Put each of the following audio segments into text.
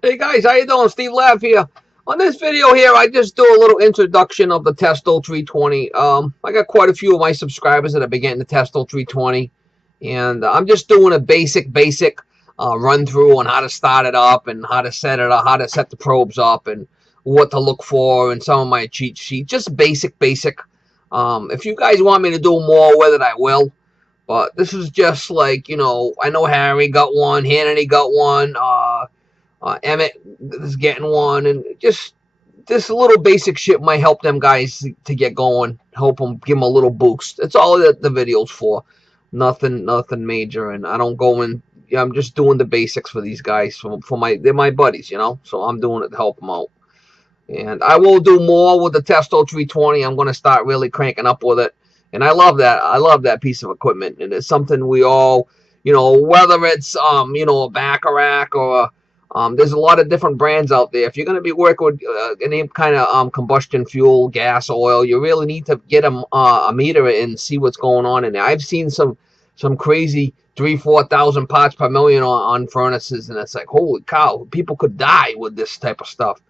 Hey guys, how you doing? Steve Lav here. On this video here, I just do a little introduction of the Testo 320. I got quite a few of my subscribers that have been getting the Testo 320, and I'm just doing a basic run through on how to start it up and how to set it up, how to set the probes up, and what to look for, and some of my cheat sheets. Just basic. If you guys want me to do more with it, I will. But this is just like, I know Harry got one, Hannity got one, Emmett is getting one, and just this little basic shit might help them guys to get going, help them, give them a little boost. That's all that the video's for. Nothing major, and I don't go in. Yeah, I'm just doing the basics for these guys. They're my buddies, so I'm doing it to help them out. And I will do more with the Testo 320. I'm going to start really cranking up with it. And I love that. I love that piece of equipment. And it's something we all, whether it's, a Bacharach or there's a lot of different brands out there. If you're going to be working with any kind of combustion fuel, gas, oil, you really need to get a meter and see what's going on in there. I've seen some crazy 3,000-4,000 parts per million on furnaces, and it's like, holy cow, people could die with this type of stuff.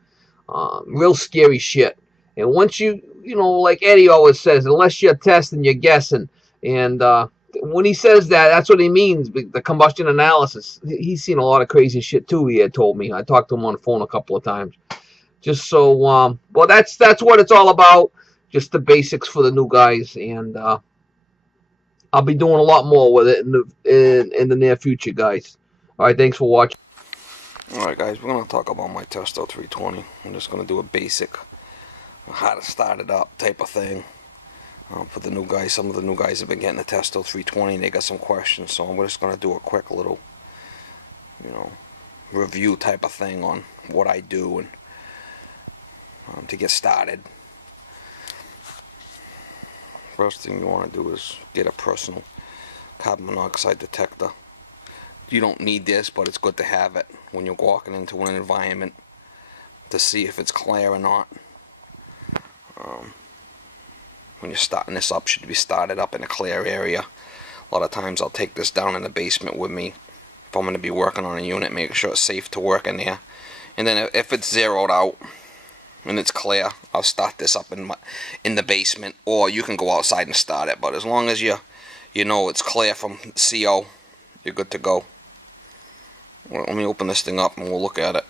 Real scary shit. And once like Eddie always says, unless you're testing, you're guessing. And when he says that, that's what he means. The combustion analysis. He's seen a lot of crazy shit too. He had told me. I talked to him on the phone a couple of times. Just so, well, that's what it's all about. Just the basics for the new guys, and I'll be doing a lot more with it in the near future, guys. All right, thanks for watching. Alright guys, we're going to talk about my Testo 320. I'm just going to do a basic how to start it up type of thing for the new guys. Some of the new guys have been getting the Testo 320 and they got some questions, so I'm just going to do a quick little review type of thing on what I do and to get started. First thing you want to do is get a personal carbon monoxide detector. You don't need this, but it's good to have it when you're walking into an environment to see if it's clear or not. When you're starting this up, should be started up in a clear area. A lot of times I'll take this down in the basement with me if I'm going to be working on a unit, make sure it's safe to work in there. And then if it's zeroed out and it's clear, I'll start this up in the basement, or you can go outside and start it. But as long as you know it's clear from CO, you're good to go. Well, let me open this thing up and we'll look at it.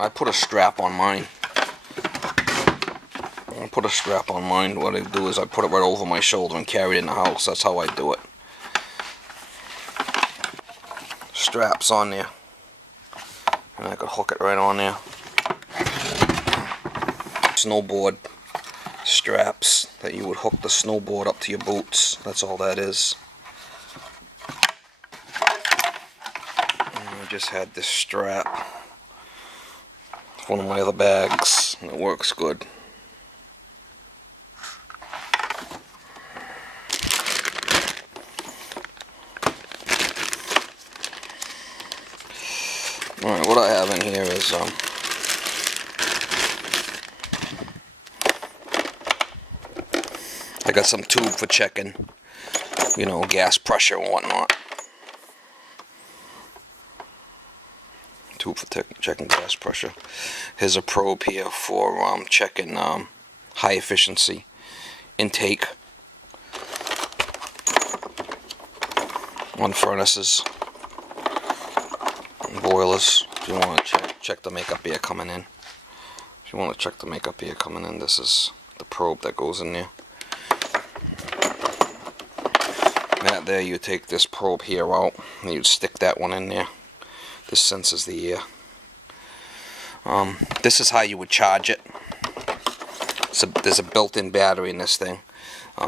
I put a strap on mine. What I do is I put it right over my shoulder and carry it in the house. That's how I do it. Straps on there. And I could hook it right on there. Snowboard straps that you would hook the snowboard up to your boots. That's all that is. Just had this strap. It's one of my other bags, and it works good. Alright, what I have in here is I got some tube for checking, gas pressure and whatnot. Tube for checking gas pressure. Here's a probe here for checking high efficiency intake on furnaces and boilers. If you want to check the makeup air coming in. If you want to check the makeup air coming in, this is the probe that goes in there. That there, you take this probe here out and you'd stick that one in there. This senses the air. This is how you would charge it. There's a built-in battery in this thing.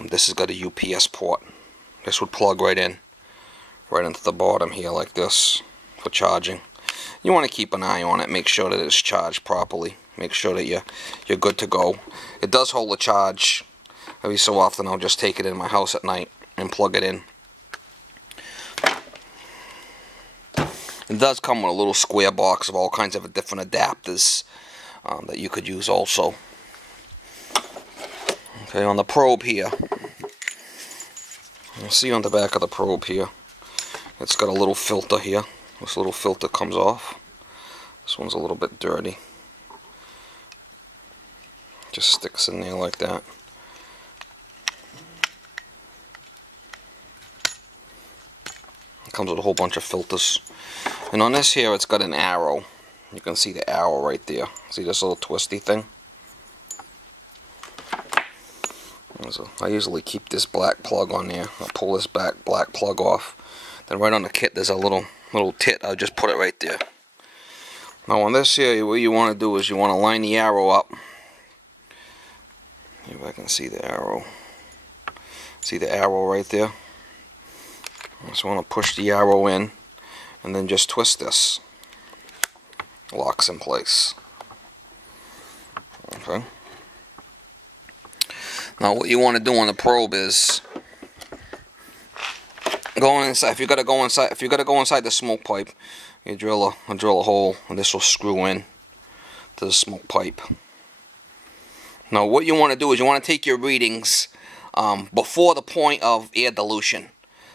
This has got a UPS port. This would plug right into the bottom here like this for charging. You want to keep an eye on it, make sure that it's charged properly. Make sure that you're good to go. It does hold a charge. Every so often I'll just take it in my house at night and plug it in. It does come with a little square box of all kinds of different adapters that you could use also. Okay, on the probe here, you'll see on the back of the probe here, it's got a little filter here. This little filter comes off. This one's a little bit dirty. Just sticks in there like that. It comes with a whole bunch of filters. And on this here, it's got an arrow. You can see the arrow right there. See this little twisty thing? So I usually keep this black plug on there. I'll pull this black plug off. Then right on the kit, there's a little tit. I'll just put it right there. Now on this here, what you want to do is you want to line the arrow up. If I can see the arrow. See the arrow right there? I just want to push the arrow in and then just twist this. Locks in place. Okay. Now what you want to do on the probe is go inside. If you gotta go inside the smoke pipe, you drill a hole, and this will screw in to the smoke pipe. Now what you want to do is you want to take your readings before the point of air dilution.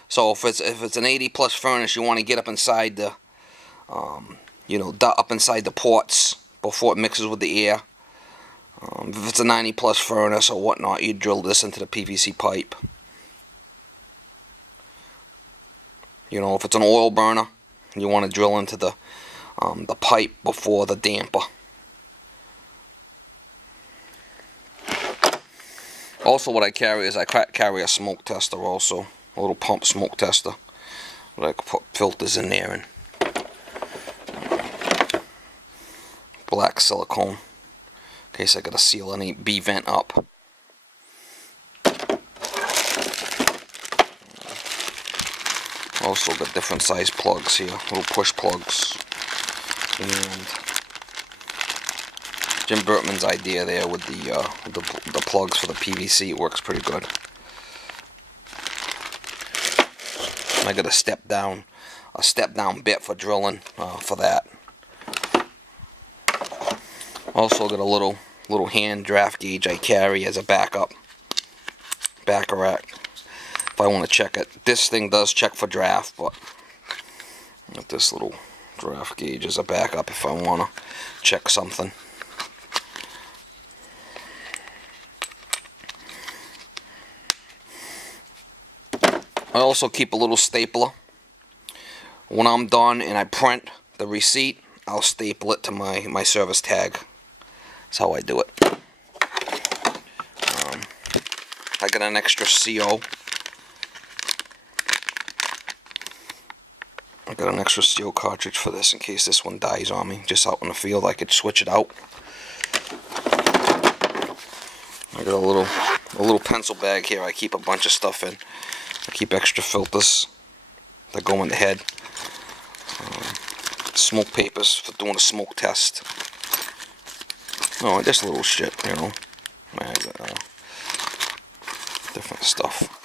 So if it's an 80 plus furnace, you want to get up inside the up inside the ports before it mixes with the air. If it's a 90 plus furnace or whatnot, you drill this into the PVC pipe. You know, if it's an oil burner, you want to drill into the pipe before the damper. Also, what I carry is I carry a smoke tester also, a little pump smoke tester. But I can put filters in there and black silicone in case I gotta seal any B vent up. Also got different size plugs here, little push plugs. And Jim Burtman's idea there with the plugs for the PVC, it works pretty good. I got a step down bit for drilling for that. Also got a little hand draft gauge I carry as a backup rack if I want to check it. This thing does check for draft, but with this little draft gauge as a backup if I want to check something. I also keep a little stapler. When I'm done and I print the receipt, I'll staple it to my service tag. That's how I do it. I got an extra CO. I got an extra CO cartridge for this in case this one dies on me. Just out in the field, I could switch it out. I got a little pencil bag here. I keep a bunch of stuff in. I keep extra filters that go in the head. Smoke papers for doing a smoke test. Oh, just little shit, you know. Different stuff.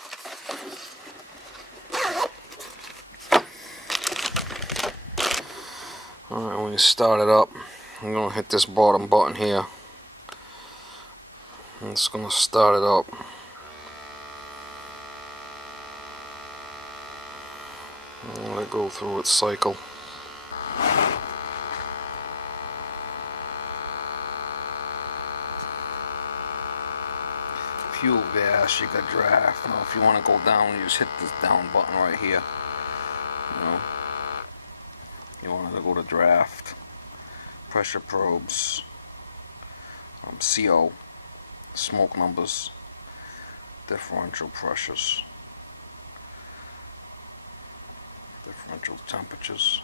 Alright, when you start it up, I'm going to hit this bottom button here. And it's going to start it up. And let it go through its cycle. Fuel gas, you got draft. Now if you want to go down, you just hit this down button right here. You know, you want to go to draft, pressure probes, CO, smoke numbers, differential pressures, differential temperatures.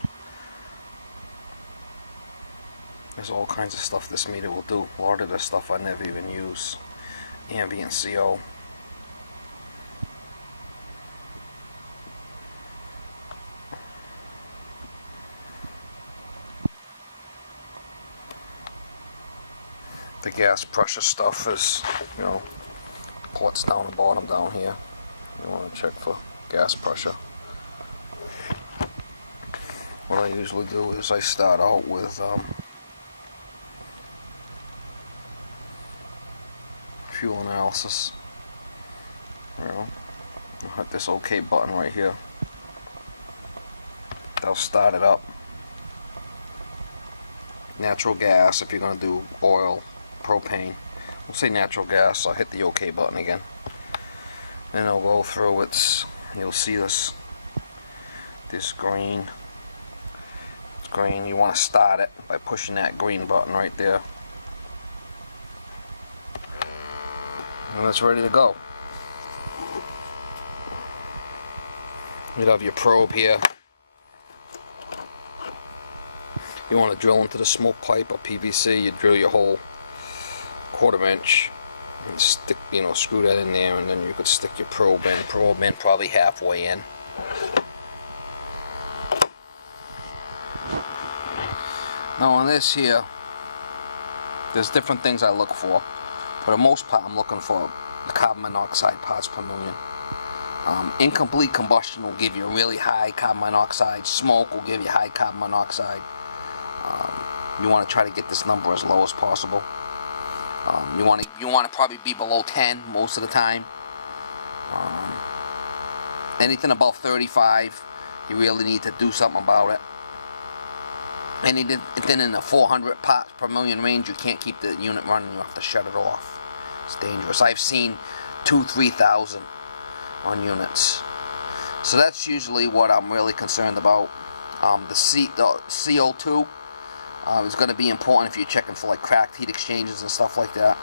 There's all kinds of stuff this meter will do. A lot of this stuff I never even use. Ambient CO. The gas pressure stuff is, you know, ports down the bottom down here. You want to check for gas pressure. What I usually do is I start out with fuel analysis. You know, I'll hit this OK button right here. That'll start it up. natural gas if you're going to do oil, propane. We'll say natural gas. I'll hit the OK button again. Then I'll go through its, you'll see this green. It's green. You want to start it by pushing that green button right there. And it's ready to go. You'd have your probe here. You want to drill into the smoke pipe or PVC, you drill your hole 1/4 inch and stick, screw that in there, and then you could stick your probe in probably halfway in. Now on this here, there's different things I look for. For the most part, I'm looking for the carbon monoxide parts per million. Incomplete combustion will give you a really high carbon monoxide. Smoke will give you high carbon monoxide. You want to try to get this number as low as possible. You want to probably be below 10 most of the time. Anything above 35, you really need to do something about it. Anything in the 400 parts per million range, you can't keep the unit running. You have to shut it off. It's dangerous. I've seen 2,000-3,000 on units. So that's usually what I'm really concerned about. The CO2 is going to be important if you're checking for like cracked heat exchangers and stuff like that.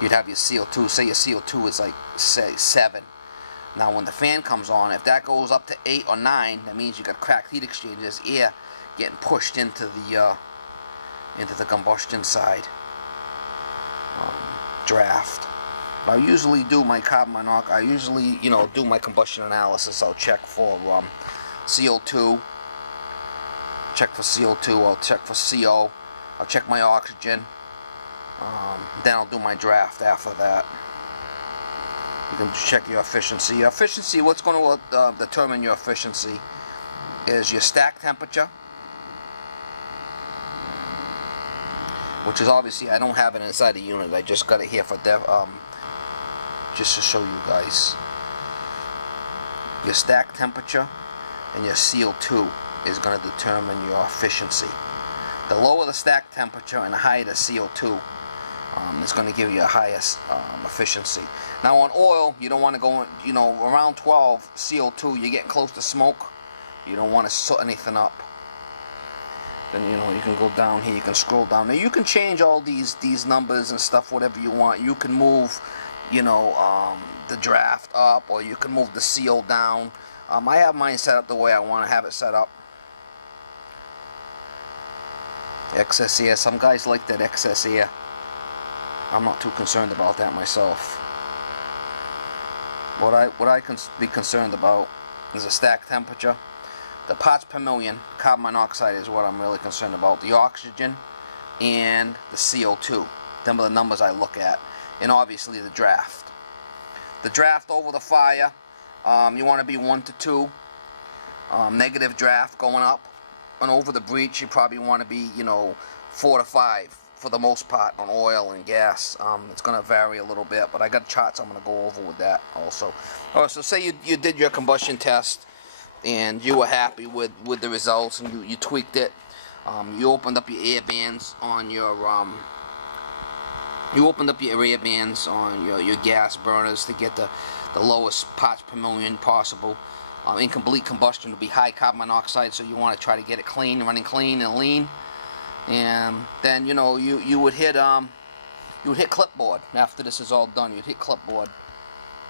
You'd have your CO2. Say your CO2 is like, say, 7. Now when the fan comes on, if that goes up to 8 or 9, that means you got cracked heat exchangers, air getting pushed into the combustion side. Draft. I usually do my carbon monoxide. I usually, do my combustion analysis. I'll check for CO2. Check for CO2. I'll check for CO. I'll check my oxygen. Then I'll do my draft after that. You can check your efficiency. Efficiency. What's going to determine your efficiency is your stack temperature, which is obviously, I don't have it inside the unit. I just got it here for just to show you guys. Your stack temperature and your CO2 is going to determine your efficiency. The lower the stack temperature and the higher the CO2, is going to give you a highest efficiency. Now on oil, you don't want to go, around 12 CO2, you're getting close to smoke. You don't want to soot anything up. Then you can go down here, you can scroll down. Now you can change all these numbers and stuff, whatever you want. You can move, the draft up, or you can move the CO down. I have mine set up the way I want to have it set up. Excess air. Some guys like that excess air. I'm not too concerned about that myself. What I can be concerned about is the stack temperature. The parts per million, carbon monoxide is what I'm really concerned about. The oxygen and the CO2. Them are the numbers I look at. And obviously the draft. The draft over the fire, you want to be 1 to 2. Negative draft going up. And over the breech, you probably want to be, 4 to 5 for the most part on oil and gas. It's going to vary a little bit, but I got charts I'm going to go over with that also. Alright, so say you did your combustion test and you were happy with the results, and you tweaked it. You opened up your air bands on your your gas burners to get the lowest parts per million possible. Incomplete combustion will be high carbon monoxide, so you want to try to get it clean, running clean and lean. And then you would hit clipboard after this is all done. You'd hit clipboard,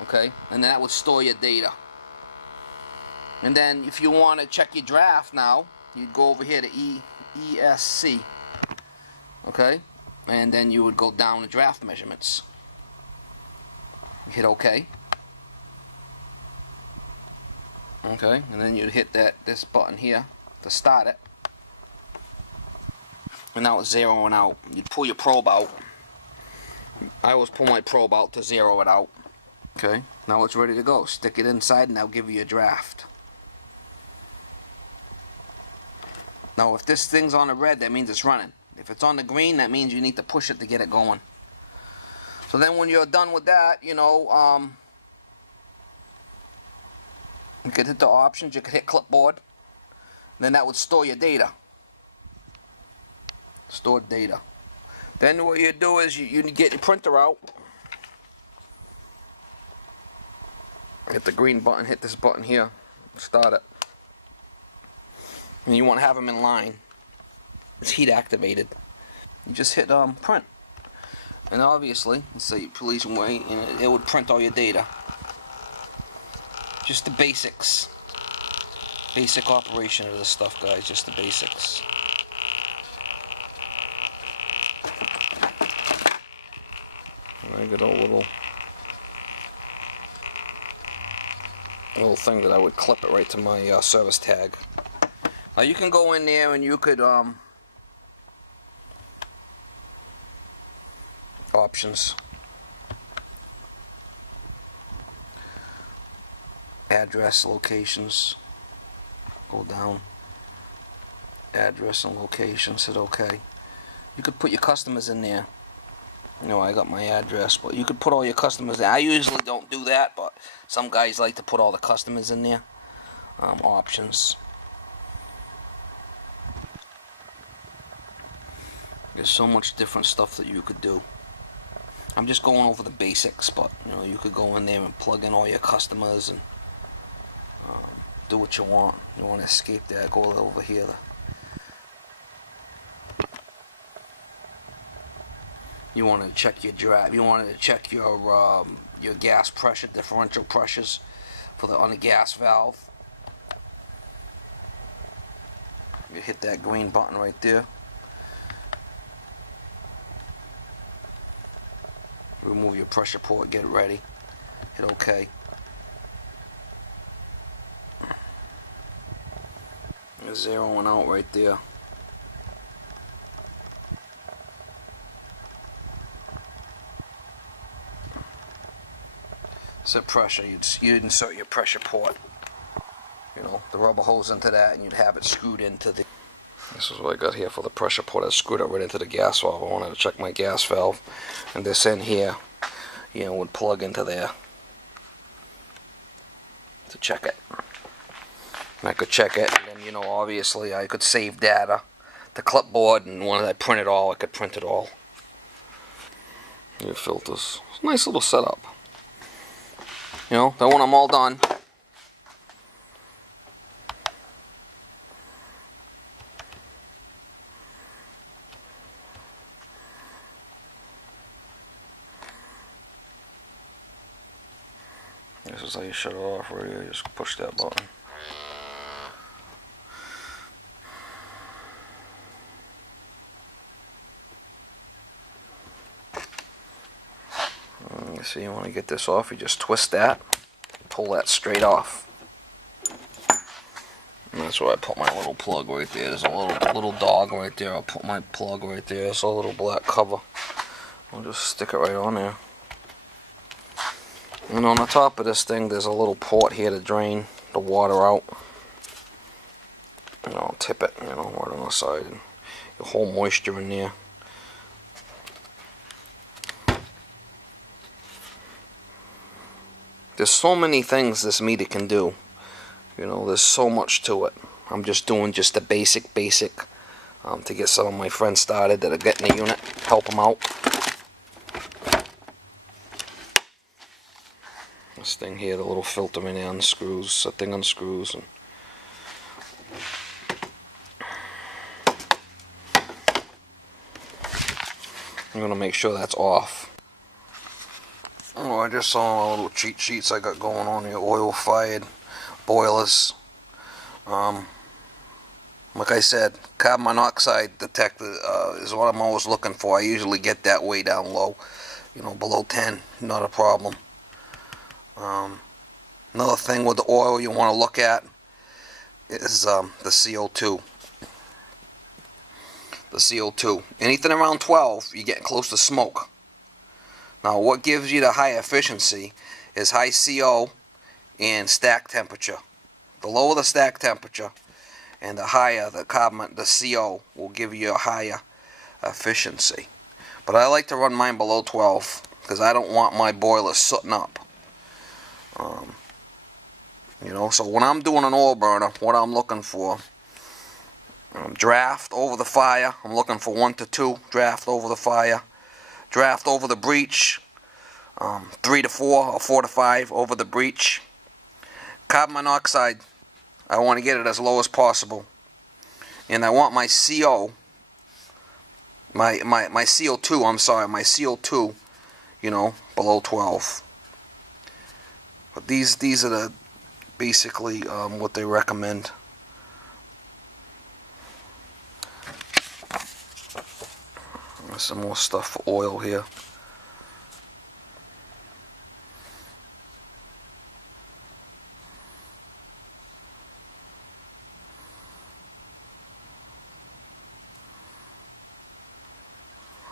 okay, and that would store your data. And then if you want to check your draft now, you'd go over here to ESC, okay, and then you would go down to draft measurements. Hit OK. Okay, and then you'd hit this button here to start it. And now it's zeroing out. You'd pull your probe out. I always pull my probe out to zero it out. Okay, now it's ready to go. Stick it inside and that'll give you a draft. Now if this thing's on the red, that means it's running. If it's on the green, that means you need to push it to get it going. So then when you're done with that, you could hit the options, you could hit clipboard. Then that would store your data. stored data. Then what you do is you get your printer out. Hit the green button, hit this button here, start it. And you want to have them in line. It's heat activated. You just hit print. And obviously, let's say police and wait, and it would print all your data. Just the basics. Basic operation of this stuff, guys, just the basics. And I got a little thing that I would clip it right to my service tag. Now you can go in there and you could options, address, locations, go down, address and locations, hit OK. You could put your customers in there. You know, I got my address, but you could put all your customers in. I usually don't do that, but some guys like to put all the customers in there. Options. There's so much different stuff that you could do. I'm just going over the basics, but you know, you could go in there and plug in all your customers and do what you want. You want to escape that, go over here. You want to check your drive. You want to check your gas pressure, differential pressures on the gas valve. You hit that green button right there. Remove your pressure port, get it ready. Hit OK. There's zeroing out right there. Set pressure, you'd insert your pressure port, you know, the rubber hose into that, and you'd have it screwed into the... This is what I got here for the pressure port. I screwed it right into the gas valve. I wanted to check my gas valve, and this in here, you know, would plug into there to check it. And I could check it, and then, you know, obviously I could save data to clipboard, and when I print it all, I could print it all. Your filters. It's a nice little setup. You know, then when I'm all done, this is how you shut it off right here. Just push that button. So you want to get this off, you just twist that, pull that straight off. And that's where I put my little plug right there. There's a little dog right there. I'll put my plug right there. It's a little black cover. I'll just stick it right on there. And on the top of this thing, there's a little port here to drain the water out. And I'll tip it, you know, right on the side. And you'll hold moisture in there. There's so many things this meter can do. You know, there's so much to it. I'm just doing just the basic to get some of my friends started that are getting a unit, help them out. This thing here, the little filter in there unscrews, that thing unscrews, and I'm going to make sure that's off. Oh, I just saw my little cheat sheets I got going on here. Oil-fired boilers. Like I said, carbon monoxide detector is what I'm always looking for. I usually get that way down low. You know, below 10, not a problem. Another thing with the oil you want to look at is the CO2. The CO2. Anything around 12, you're getting close to smoke. Now, what gives you the high efficiency is high CO and stack temperature. The lower the stack temperature and the higher the CO will give you a higher efficiency. But I like to run mine below 12 because I don't want my boiler sooting up. You know, so when I'm doing an oil burner, what I'm looking for Draft over the fire. I'm looking for 1 to 2. Draft over the fire. Draft over the breech. 3 to 4 or 4 to 5 over the breech. Carbon monoxide, I want to get it as low as possible. And I want my CO, my CO2, I'm sorry, my CO2, you know, below 12. But these are the basically what they recommend. There's some more stuff for oil here.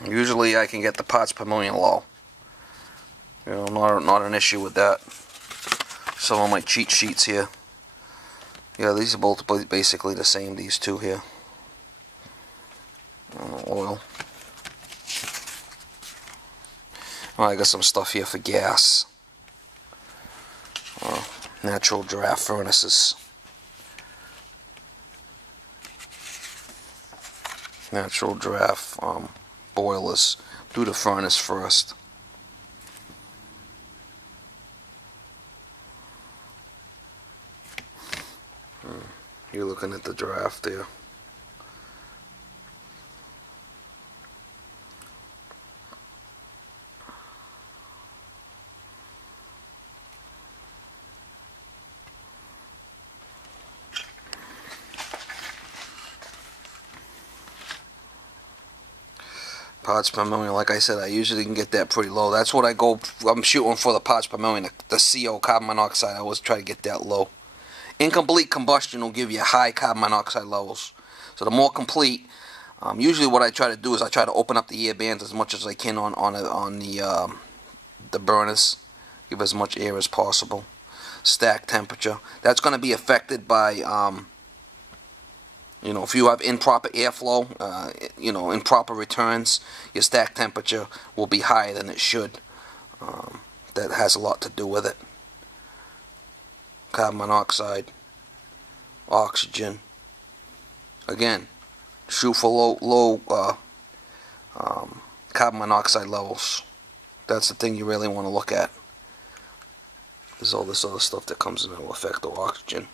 Usually I can get the parts per million low. You know, not an issue with that. Some of my cheat sheets here. Yeah, these are both basically the same, these two here. Oil. Oh, I got some stuff here for gas. Natural draft furnaces. Natural draft boilers. Do the furnace first. You're looking at the draft there. Parts per million, like I said, I usually can get that pretty low. That's what I'm shooting for, the parts per million. The CO, carbon monoxide, I always try to get that low. Incomplete combustion will give you high carbon monoxide levels. So the more complete, usually what I try to do is I try to open up the air bands as much as I can on the burners. Give as much air as possible. Stack temperature. That's going to be affected by you know, if you have improper airflow, you know, improper returns, your stack temperature will be higher than it should. That has a lot to do with it. Carbon monoxide, oxygen. Again, shoot for low carbon monoxide levels. That's the thing you really want to look at. There's all this other stuff that comes into effect, the oxygen,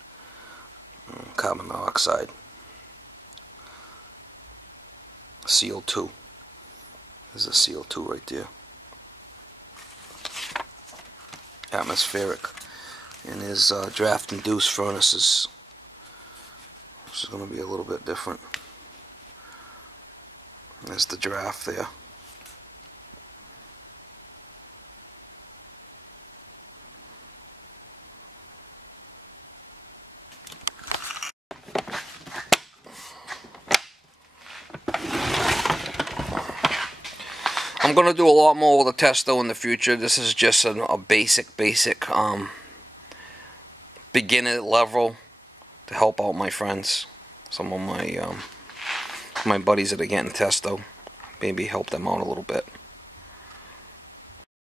carbon monoxide. CO2. There's a CO2 right there. Atmospheric. And there's draft-induced furnaces. This is going to be a little bit different. There's the draft there. I'm going to do a lot more with the testo in the future. This is just a basic beginner level to help out my friends. Some of my buddies that are getting testo. Maybe help them out a little bit.